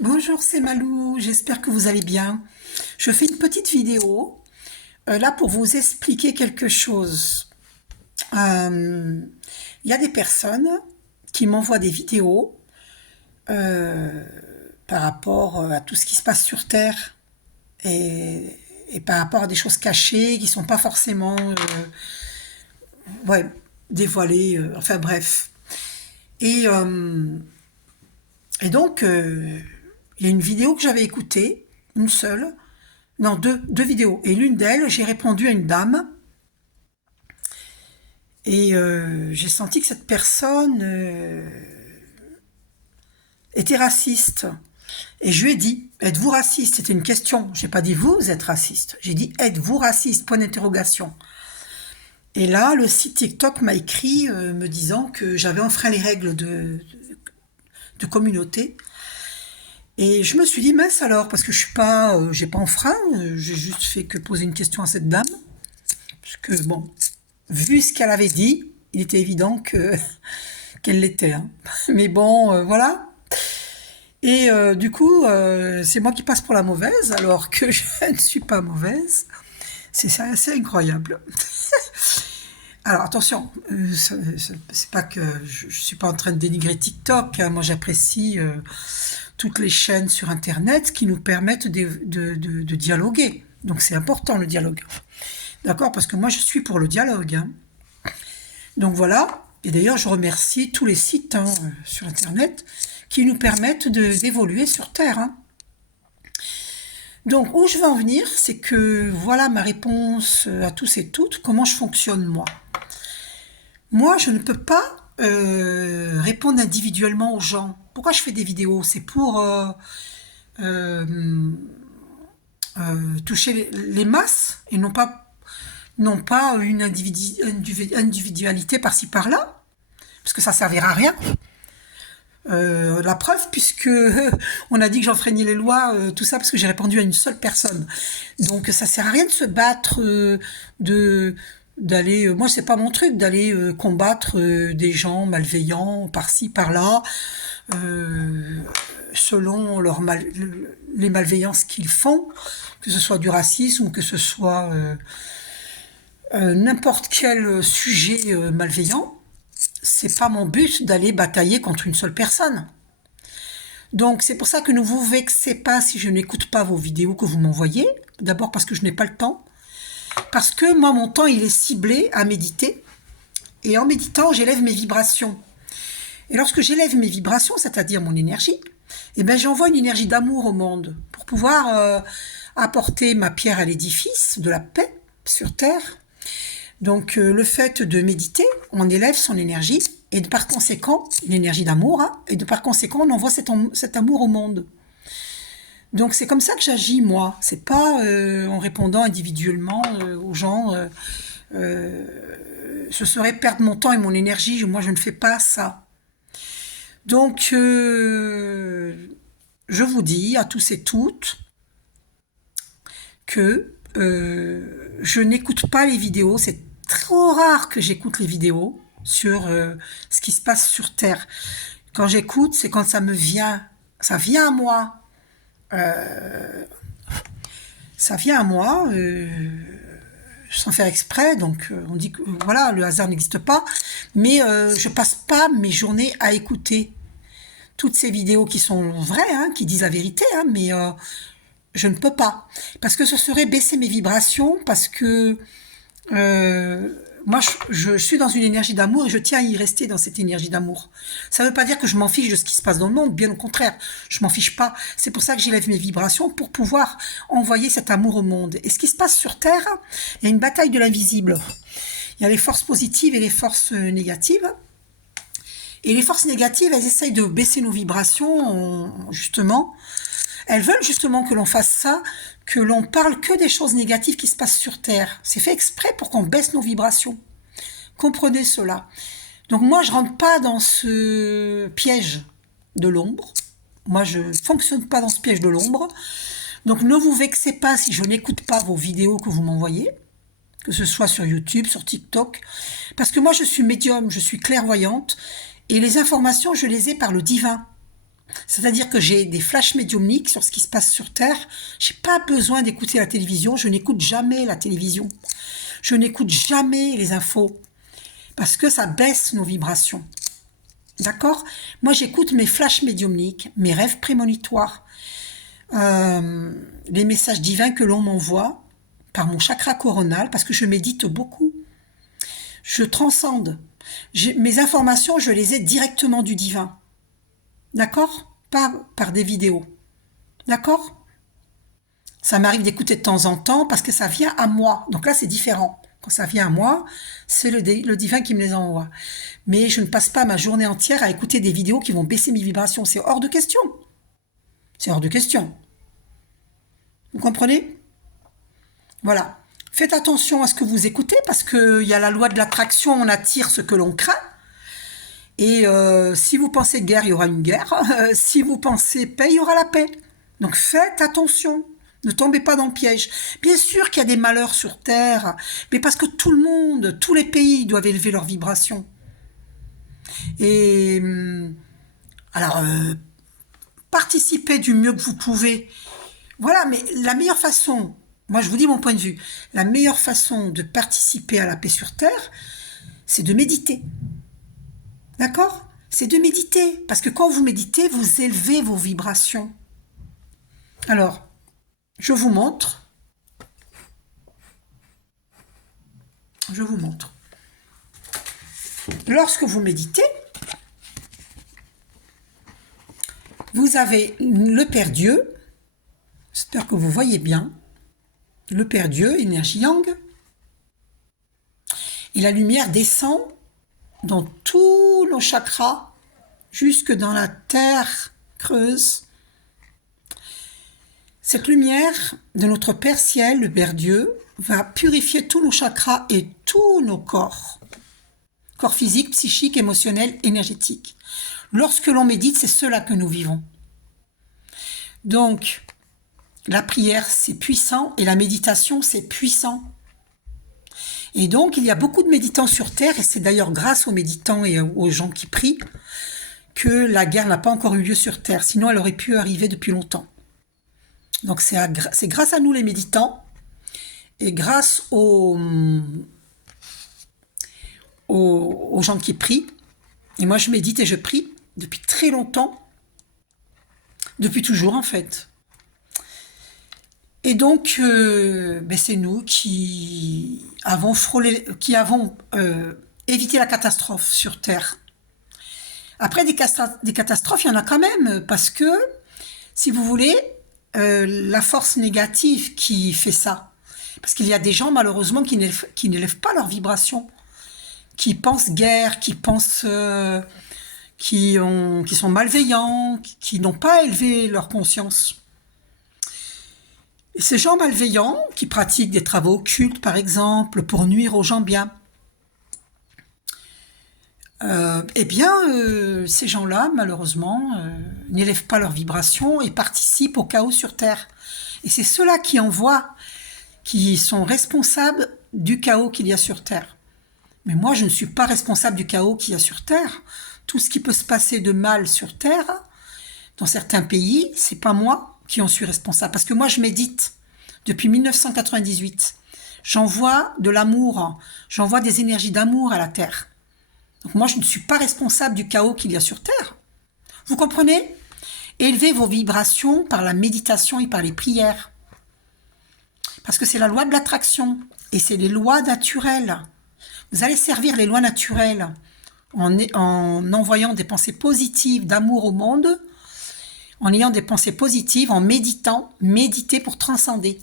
Bonjour, c'est Malou, j'espère que vous allez bien. Je fais une petite vidéo là pour vous expliquer quelque chose. Euh, Il y a des personnes qui m'envoient des vidéos euh, par rapport à tout ce qui se passe sur Terre et, et par rapport à des choses cachées qui sont pas forcément ouais, dévoilées, enfin bref. Et, euh, et donc, il y a une vidéo que j'avais écoutée, une seule, non, deux vidéos. Et l'une d'elles, j'ai répondu à une dame et j'ai senti que cette personne était raciste. Et je lui ai dit, êtes-vous raciste? C'était une question. J'ai pas dit vous êtes raciste. J'ai dit, êtes-vous raciste? Point d'interrogation. Et là, le site TikTok m'a écrit me disant que j'avais enfreint les règles de communauté. Et je me suis dit, mince alors, parce que je suis pas, j'ai pas enfreint, j'ai juste fait que poser une question à cette dame. Parce que bon, vu ce qu'elle avait dit, il était évident que qu'elle l'était, hein. Mais bon, voilà. Et du coup, c'est moi qui passe pour la mauvaise, alors que je ne suis pas mauvaise. C'est assez incroyable. Alors attention, c'est pas que je suis pas en train de dénigrer TikTok, hein. Moi, j'apprécie toutes les chaînes sur Internet qui nous permettent de dialoguer. Donc c'est important le dialogue. D'accord? Parce que moi, je suis pour le dialogue, hein. Donc voilà. Et d'ailleurs, je remercie tous les sites, hein, sur Internet qui nous permettent d'évoluer sur Terre, hein. Donc, où je veux en venir, c'est que voilà ma réponse à tous et toutes, comment je fonctionne moi. Moi, je ne peux pas répondre individuellement aux gens. Pourquoi je fais des vidéos? C'est pour euh, toucher les masses et non pas une individualité par-ci par-là, parce que ça servira à rien. La preuve, puisque on a dit que j'enfreignais les lois, tout ça parce que j'ai répondu à une seule personne. Donc ça sert à rien de se battre, de d'aller. Moi, c'est pas mon truc d'aller combattre des gens malveillants par-ci par-là, euh, selon les malveillances qu'ils font, que ce soit du racisme ou que ce soit n'importe quel sujet malveillant. C'est pas mon but d'aller batailler contre une seule personne. Donc c'est pour ça que ne vous vexez pas si je n'écoute pas vos vidéos que vous m'envoyez. D'abord parce que je n'ai pas le temps. Parce que moi, mon temps, il est ciblé à méditer. Et en méditant, j'élève mes vibrations. Et lorsque j'élève mes vibrations, c'est-à-dire mon énergie, eh ben, j'envoie une énergie d'amour au monde pour pouvoir apporter ma pierre à l'édifice de la paix sur Terre. Donc le fait de méditer, on élève son énergie et par conséquent, une énergie d'amour, hein, et par conséquent, on envoie cet amour au monde. Donc c'est comme ça que j'agis moi. C'est pas en répondant individuellement aux gens. Ce serait perdre mon temps et mon énergie. Moi, je ne fais pas ça. Donc je vous dis à tous et toutes que je n'écoute pas les vidéos. C'est trop rare que j'écoute les vidéos sur ce qui se passe sur Terre. Quand j'écoute, c'est quand ça me vient. Ça vient à moi. Ça vient à moi. Sans faire exprès, donc on dit que voilà, le hasard n'existe pas, mais je passe pas mes journées à écouter toutes ces vidéos qui sont vraies, hein, qui disent la vérité, hein, mais je ne peux pas, parce que ce serait baisser mes vibrations, parce que euh, moi je suis dans une énergie d'amour et je tiens à y rester dans cette énergie d'amour. Ça ne veut pas dire que je m'en fiche de ce qui se passe dans le monde, bien au contraire, je m'en fiche pas. C'est pour ça que j'élève mes vibrations pour pouvoir envoyer cet amour au monde. Et ce qui se passe sur Terre, il y a une bataille de l'invisible. Il y a les forces positives et les forces négatives. Et les forces négatives, elles essayent de baisser nos vibrations, justement. Elles veulent justement que l'on fasse ça, que l'on parle que des choses négatives qui se passent sur Terre. C'est fait exprès pour qu'on baisse nos vibrations. Comprenez cela. Donc moi, je rentre pas dans ce piège de l'ombre. Moi, je fonctionne pas dans ce piège de l'ombre. Donc ne vous vexez pas si je n'écoute pas vos vidéos que vous m'envoyez, que ce soit sur YouTube, sur TikTok, parce que moi, je suis médium, je suis clairvoyante, et les informations, je les ai par le divin. C'est-à-dire que j'ai des flashs médiumniques sur ce qui se passe sur Terre. J'ai pas besoin d'écouter la télévision. Je n'écoute jamais la télévision. Je n'écoute jamais les infos. Parce que ça baisse nos vibrations. D'accord? Moi, j'écoute mes flashs médiumniques, mes rêves prémonitoires, les messages divins que l'on m'envoie par mon chakra coronal, parce que je médite beaucoup. Je transcende. Mes informations, je les ai directement du divin. D'accord? Pas par des vidéos. D'accord? Ça m'arrive d'écouter de temps en temps parce que ça vient à moi. Donc là, c'est différent. Quand ça vient à moi, c'est le divin qui me les envoie. Mais je ne passe pas ma journée entière à écouter des vidéos qui vont baisser mes vibrations. C'est hors de question. C'est hors de question. Vous comprenez? Voilà. Faites attention à ce que vous écoutez parce qu'il y a la loi de l'attraction, on attire ce que l'on craint. Et si vous pensez guerre, il y aura une guerre. Si vous pensez paix, il y aura la paix. Donc faites attention. Ne tombez pas dans le piège. Bien sûr qu'il y a des malheurs sur Terre, mais parce que tout le monde, tous les pays doivent élever leurs vibrations. Et alors, participez du mieux que vous pouvez. Voilà, mais la meilleure façon, moi je vous dis mon point de vue, la meilleure façon de participer à la paix sur Terre, c'est de méditer. D'accord? C'est de méditer. Parce que quand vous méditez, vous élevez vos vibrations. Alors, je vous montre. Je vous montre. Lorsque vous méditez, vous avez le Père Dieu. J'espère que vous voyez bien. Le Père Dieu, énergie yang. Et la lumière descend dans tous nos chakras, jusque dans la terre creuse. Cette lumière de notre Père Ciel, le Père Dieu, va purifier tous nos chakras et tous nos corps. Corps physique, psychique, émotionnel, énergétique. Lorsque l'on médite, c'est cela que nous vivons. Donc, la prière, c'est puissant et la méditation, c'est puissant. Et donc, il y a beaucoup de méditants sur Terre, et c'est d'ailleurs grâce aux méditants et aux gens qui prient que la guerre n'a pas encore eu lieu sur Terre. Sinon, elle aurait pu arriver depuis longtemps. Donc, c'est grâce à nous les méditants et grâce aux gens qui prient. Et moi, je médite et je prie depuis très longtemps. Depuis toujours, en fait. Et donc, c'est nous qui avons évité la catastrophe sur Terre. Après, des catastrophes, il y en a quand même, parce que, si vous voulez, la force négative qui fait ça. Parce qu'il y a des gens, malheureusement, qui n'élèvent pas leur vibration, qui pensent guerre, qui pensent... qui sont malveillants, qui n'ont pas élevé leur conscience. Et ces gens malveillants, qui pratiquent des travaux occultes, par exemple, pour nuire aux gens bien, ces gens-là, malheureusement, n'élèvent pas leur vibration et participent au chaos sur Terre. Et c'est ceux-là qui sont responsables du chaos qu'il y a sur Terre. Mais moi, je ne suis pas responsable du chaos qu'il y a sur Terre. Tout ce qui peut se passer de mal sur Terre, dans certains pays, c'est pas moi qui en suis responsable. Parce que moi, je médite depuis 1998. J'envoie de l'amour, j'envoie des énergies d'amour à la Terre. Donc moi, je ne suis pas responsable du chaos qu'il y a sur Terre. Vous comprenez? Élevez vos vibrations par la méditation et par les prières. Parce que c'est la loi de l'attraction. Et c'est les lois naturelles. Vous allez servir les lois naturelles en envoyant des pensées positives d'amour au monde, en ayant des pensées positives, en méditant, méditez pour transcender.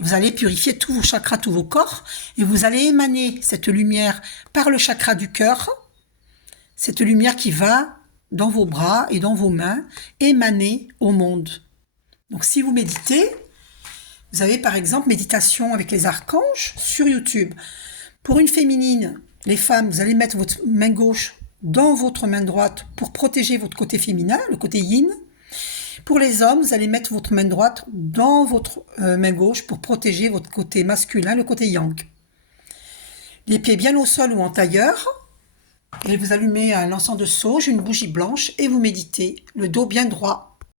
Vous allez purifier tous vos chakras, tous vos corps, et vous allez émaner cette lumière par le chakra du cœur, cette lumière qui va dans vos bras et dans vos mains, émaner au monde. Donc si vous méditez, vous avez par exemple méditation avec les archanges sur YouTube. Pour une féminine, les femmes, vous allez mettre votre main gauche dans votre main droite pour protéger votre côté féminin, le côté yin. Pour les hommes, vous allez mettre votre main droite dans votre main gauche pour protéger votre côté masculin, le côté yang. Les pieds bien au sol ou en tailleur. Et vous allumez un encens de sauge, une bougie blanche et vous méditez, le dos bien droit.